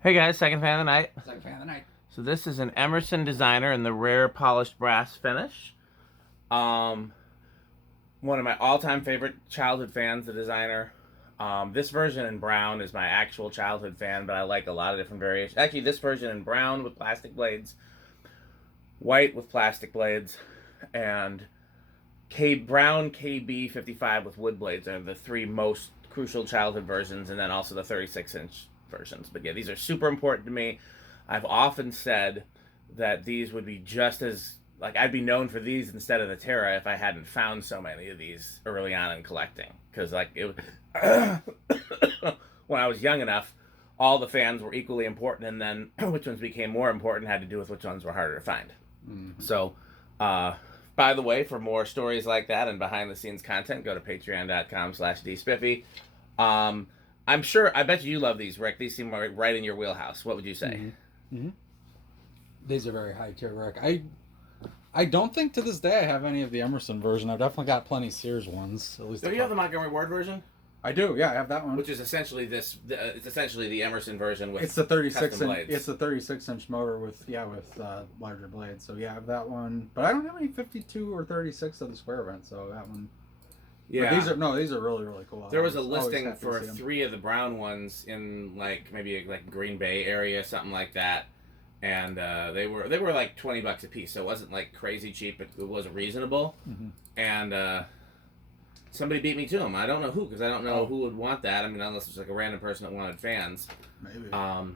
Hey guys, second fan of the night. Second fan of the night. So this is an Emerson designer in the rare polished brass finish. Um, One of my all-time favorite childhood fans, the designer. This version in brown is my actual childhood fan, but I like a lot of different variations. Actually, this version in brown with plastic blades, white with plastic blades, and brown KB-55 with wood blades are the three most crucial childhood versions, and then also the 36-inch versions. But yeah, these are super important to me. I've often said that these would be just as like I'd be known for these instead of the Terra if I hadn't found so many of these early on in collecting. Because like it, when I was young enough, all the fans were equally important, and then which ones became more important had to do with which ones were harder to find. Mm-hmm. So, by the way, for more stories like that and behind the scenes content, go to patreon.com/dspiffy. I'm sure, I bet you love these, Rick. These seem right in your wheelhouse. What would you say? Mm-hmm. Mm-hmm. These are very high tier, Rick. I don't think to this day I have any of the Emerson version. I've definitely got plenty Sears ones. At least. Do you have the Montgomery Ward version? I do. Yeah, I have that one. Which is essentially this. It's essentially the Emerson version with. It's the 36 inch. Blades. It's the 36-inch motor with larger blades. So yeah, I have that one. But I don't have any 52 or 36 of the square vent. So that one. Yeah. But these are really really cool. There was a listing for 3 of the brown ones in maybe Green Bay area, something like that. And they were like $20 a piece, so it wasn't like crazy cheap, but it was reasonable. Mm-hmm. And somebody beat me to them. I don't know who, because I don't know who would want that. I mean, unless it's like a random person that wanted fans. Maybe. I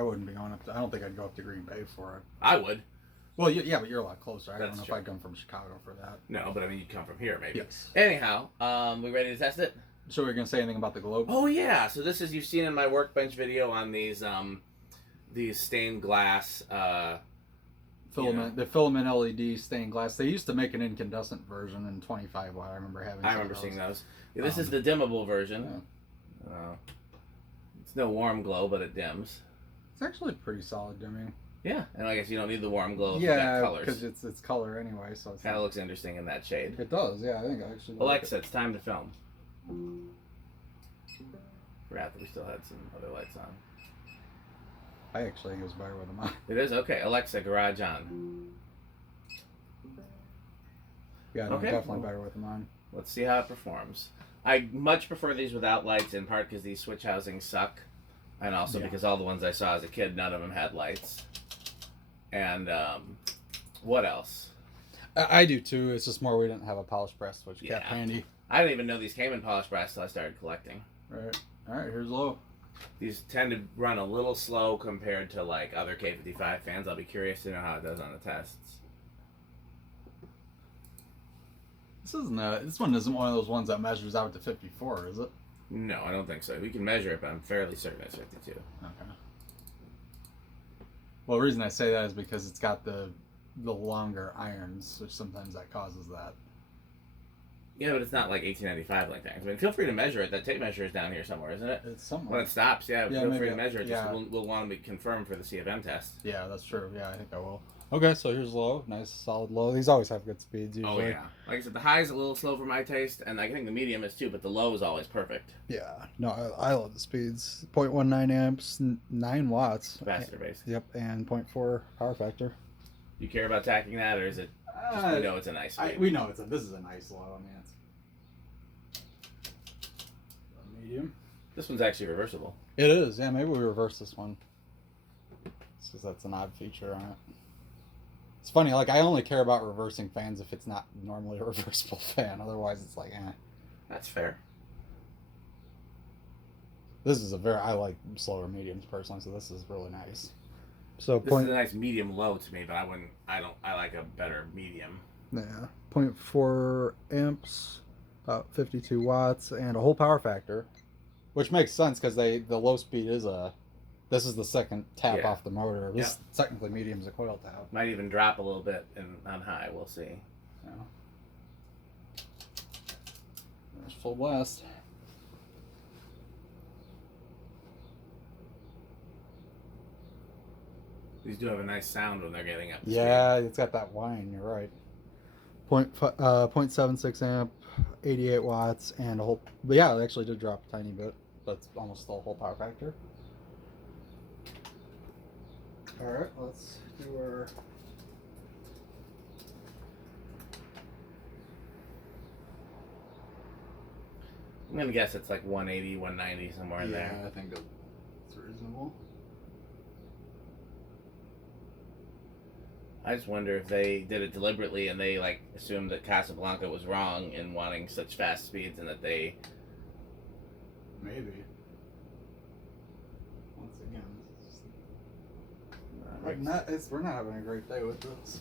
wouldn't be going up. I don't think I'd go up to Green Bay for it. I would. Well, yeah, but you're a lot closer. I don't know if I'd come from Chicago for that. No, but I mean, you'd come from here, maybe. Yes. Anyhow, we ready to test it? So we're gonna say anything about the globe? Oh yeah. So this is, you've seen in my workbench video on these stained glass filament, the filament LED stained glass. They used to make an incandescent version in 25 watt. I remember seeing those. Yeah, this is the dimmable version. Yeah. It's no warm glow, but it dims. It's actually pretty solid dimming. Yeah, and I guess you don't need the warm glow if you got colors. Because it's color anyway, so it kind of looks interesting in that shade. It does, yeah. I think I actually. Alexa, it's time to film. Forgot that we still had some other lights on. I actually think it was better with them on. It is? Okay. Alexa, garage on. Yeah, definitely better with them on. Let's see how it performs. I much prefer these without lights, in part because these switch housings suck. And also because all the ones I saw as a kid, none of them had lights. And what else? I do too. It's just more we didn't have a polished brass switch kept handy. I didn't even know these came in polished brass until I started collecting. Right. All right, here's low. These tend to run a little slow compared to like other K55 fans. I'll be curious to know how it does on the tests. This one isn't one of those ones that measures out to 54, is it? No, I don't think so. We can measure it, but I'm fairly certain it's 52. Okay. Well, the reason I say that is because it's got the longer irons, which sometimes that causes that. Yeah, but it's not like 1895 like that. I mean, feel free to measure it. That tape measure is down here somewhere, isn't it? It's somewhere. When it stops, feel free to measure it. We'll want to be confirmed for the CFM test. Yeah, that's true. Yeah, I think I will. Okay, so here's low. Nice, solid low. These always have good speeds usually. Oh, yeah. Like I said, the high is a little slow for my taste, and I think the medium is too, but the low is always perfect. Yeah. No, I love the speeds. 0.19 amps, 9 watts. Capacitor base. Yep, and 0.4 power factor. Do you care about tacking that, or is it just we know it's a nice speed? We know this is a nice low. I mean, it's medium. This one's actually reversible. It is. Yeah, maybe we reverse this one. Because that's an odd feature on it. It's funny, like I only care about reversing fans if it's not normally a reversible fan. Otherwise, it's like, eh. That's fair. This is I like slower mediums personally, so this is really nice. So this is a nice medium low to me, but I like a better medium. Yeah, 0.4 amps, about 52 watts, and a whole power factor, which makes sense because the low speed is this is the second tap off the motor. This technically medium's a coil tap. Might even drop a little bit on high. We'll see. Yeah. There's full blast. These do have a nice sound when they're getting up. Yeah, it's got that whine. You're right. 0.76 amp, 88 watts, and a whole. But yeah, it actually did drop a tiny bit, but it's almost the whole power factor. Alright, let's do our... I'm gonna guess it's like 180, 190, somewhere in there. Yeah, I think it's reasonable. I just wonder if they did it deliberately and they like assumed that Casablanca was wrong in wanting such fast speeds, and that they... Maybe. Once again, we're not having a great day with this.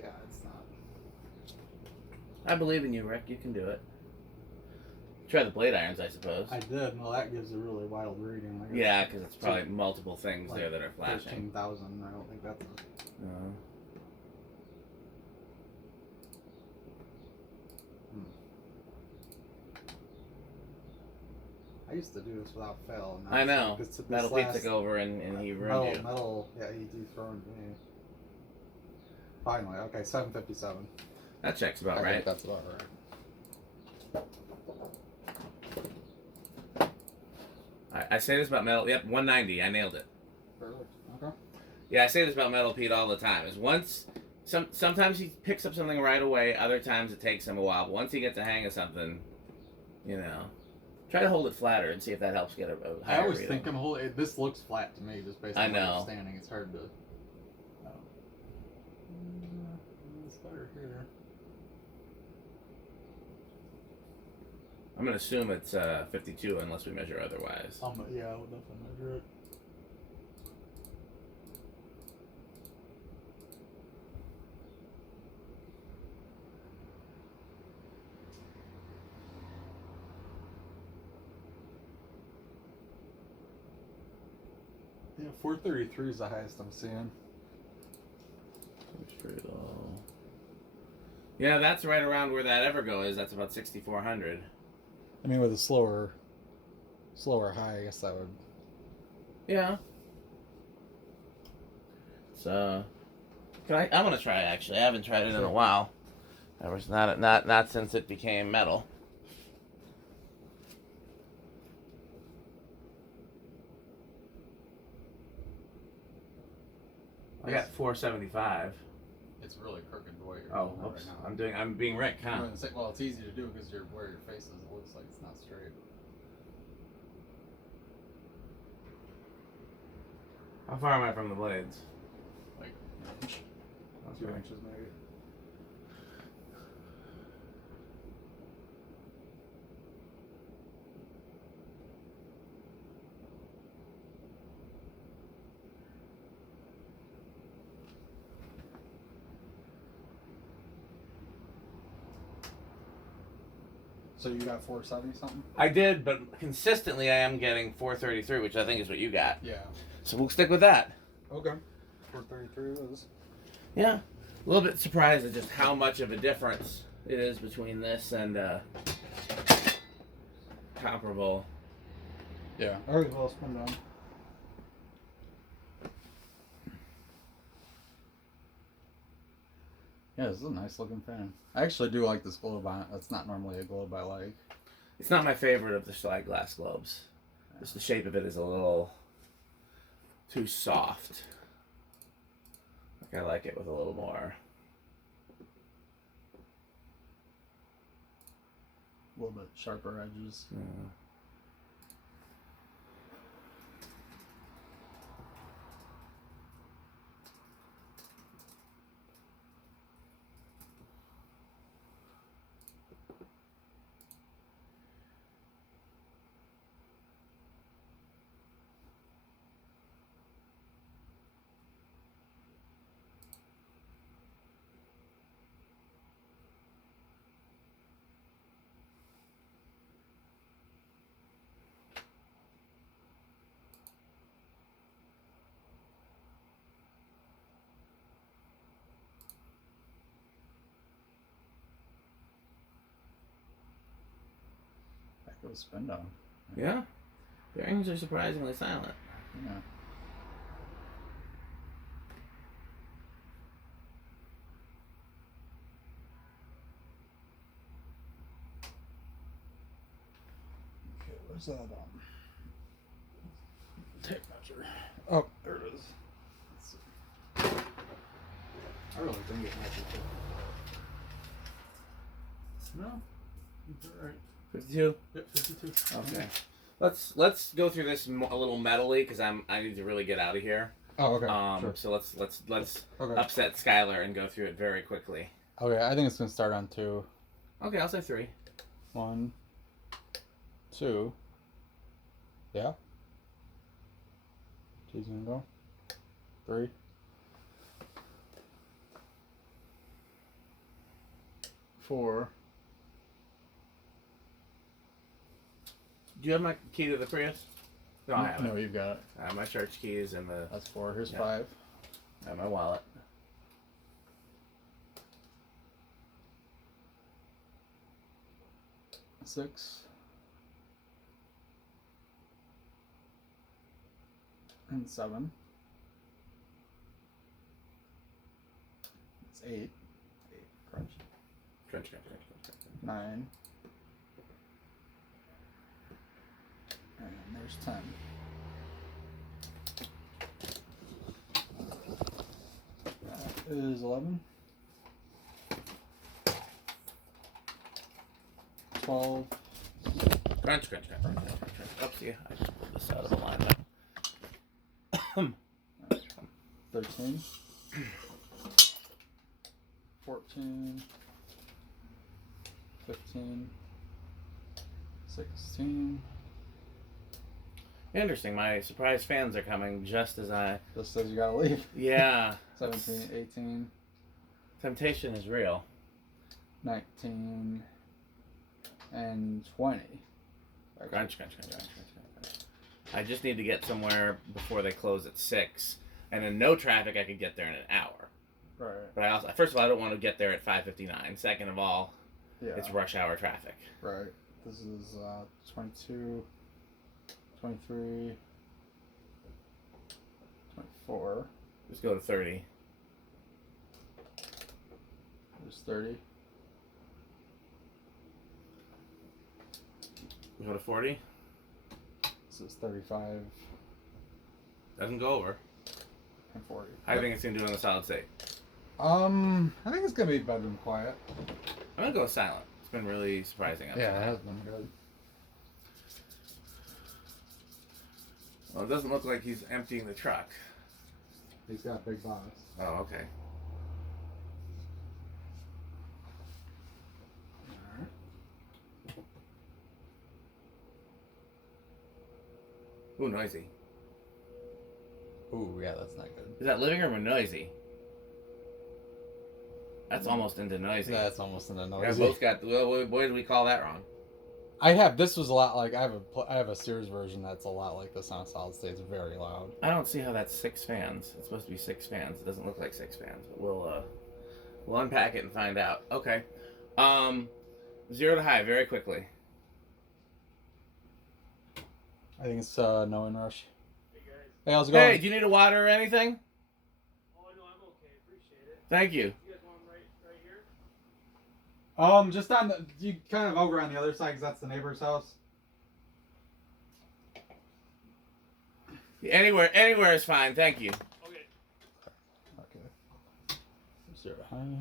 Yeah, it's not. I believe in you, Rick. You can do it. Try the blade irons, I suppose. I did. Well, that gives a really wild reading. Like Yeah, because it's probably multiple things like there that are flashing. 13,000. I don't think that's a... No. I used to do this without fail. I know. Metal Pete took over and he ruined you. Metal, yeah, he dethroned me. Finally, okay, 757. That checks about I right. think that's about right. I say this about Metal... Yep, 190. I nailed it. Perfect. Okay. Yeah, I say this about Metal Pete all the time. Is once... Sometimes he picks up something right away. Other times it takes him a while. But once he gets the hang of something, you know... Try to hold it flatter and see if that helps get a higher I always reading. think I'm holding... This looks flat to me, just based on my understanding. It's hard to... It's better here. I'm going to assume it's 52 unless we measure otherwise. Yeah, I would definitely measure it. Yeah, 433 is the highest I'm seeing. Straight low. Yeah, that's right around where that Evergo is. That's about 6,400. I mean, with a slower high, I guess that would... Yeah. So, I'm gonna try actually. I haven't tried it in a while. That was not since it became metal. I got 475. It's really crooked the way you're Oh, doing it oops. right now. I'm being Rick, huh? Well, it's easy to do because you're where your face is. It looks like it's not straight. How far am I from the blades? Like an inch. 2 inches maybe. So you got 470 something? I did, but consistently I am getting 433, which I think is what you got. Yeah. So we'll stick with that. Okay. 433 it is. Yeah. A little bit surprised at just how much of a difference it is between this and comparable. Yeah. Alright, well, spin down. Yeah, this is a nice looking fan. I actually do like this globe on it. That's not normally a globe I like. It's not my favorite of the slide glass globes. Just the shape of it is a little too soft. Like I like it with a little more. A little bit sharper edges. Yeah. Put a spin down. Yeah. Bearings are surprisingly silent. Yeah. Okay, where's that tape measure? Oh, there it is. Let's see. I really think it might be 50. No, you're right. 52. Yep, 52. Okay. Let's go through this a little metally because I need to really get out of here. Oh, okay. Sure. So let's Okay. upset Skylar and go through it very quickly. Okay, I think it's gonna start on 2. Okay, I'll say 3. 1, 2. Yeah. 2's gonna go. 3. 4. Do you have my key to the Prius? No, I haven't. No, you've got it. I have my church keys and the. That's 4. Here's Yeah. 5. I have my wallet. 6. And 7. It's 8. 8. Crunch. Crunch. 9. And there's 10. That is 11. 12. Crunch. Oops, yeah. I just pulled this out of the lineup. 13. 14. 15. 16. Interesting. My surprise fans are coming just as I. Just says you gotta leave. Yeah. 17, 18, Temptation is real. 19, and 20. Crunch. I just need to get somewhere before they close at 6. And in no traffic, I could get there in an hour. Right. But I also, first of all, I don't want to get there at 5:59. Second of all, Yeah. it's rush hour traffic. Right. This is 22, 23, 24. Just go to 30. There's 30. Go to 40. This is 35 Doesn't go over. and 40. How do you think it's gonna do on the solid state? I think it's gonna be bedroom quiet. I'm gonna go silent. It's been really surprising. Yeah, it has been good. Well, it doesn't look like he's emptying the truck. He's got big boss. Oh, okay. Alright. Ooh, noisy. Ooh, yeah, that's not good. Is that living room or noisy? That's almost into noisy. That's almost an Yeah, noisy. both got. Well, boy, did we call that wrong? This was a lot like I have a Sears version that's a lot like this on a solid state. It's very loud. I don't see how that's 6 fans. It's supposed to be 6 fans. It doesn't look like 6 fans. But we'll unpack it and find out. Okay. 0 to high very quickly. I think it's no in rush. Hey guys. Hey, how's it going? Hey, do you need a water or anything? Oh no, I'm okay. Appreciate it. Thank you. You guys want them right here? Just on the you kind of over on the other side because that's the neighbor's house. Anywhere is fine. Thank you. Okay. Okay. 0 to high.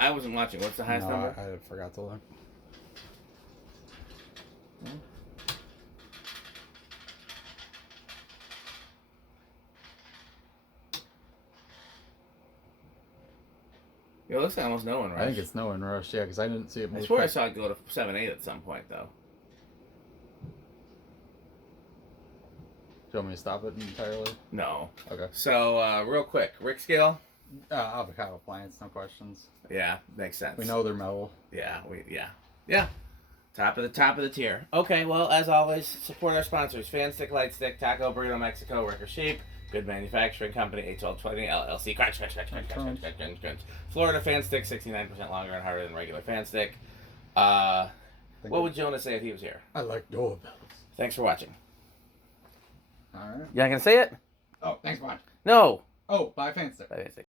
I wasn't watching. What's the highest number? I forgot to look. It looks like almost no one. Rush. I think it's no in rush. Yeah, because I didn't see it move. I swear I saw it go to 7-8 at some point though. Do you want me to stop it entirely? No. Okay. So real quick, Rick scale. Avocado plants, no questions. Yeah, makes sense. We know they're metal. Yeah, yeah. Top of the tier. Okay, well, as always, support our sponsors: Fan Stick, Light Stick, Taco Burrito Mexico, Wrecker Sheep, Good manufacturing company, A1220 LLC. Crunch, crunch, crunch, crunch, crunch, crunch, crunch, crunch. Florida fan stick, 69% longer and harder than regular fan stick. What would Jonah say if he was here? I like doorbells. Thanks for watching. All right. You not gonna say it? Oh, thanks for watching. No. Oh, bye, fan stick. Bye, fan stick.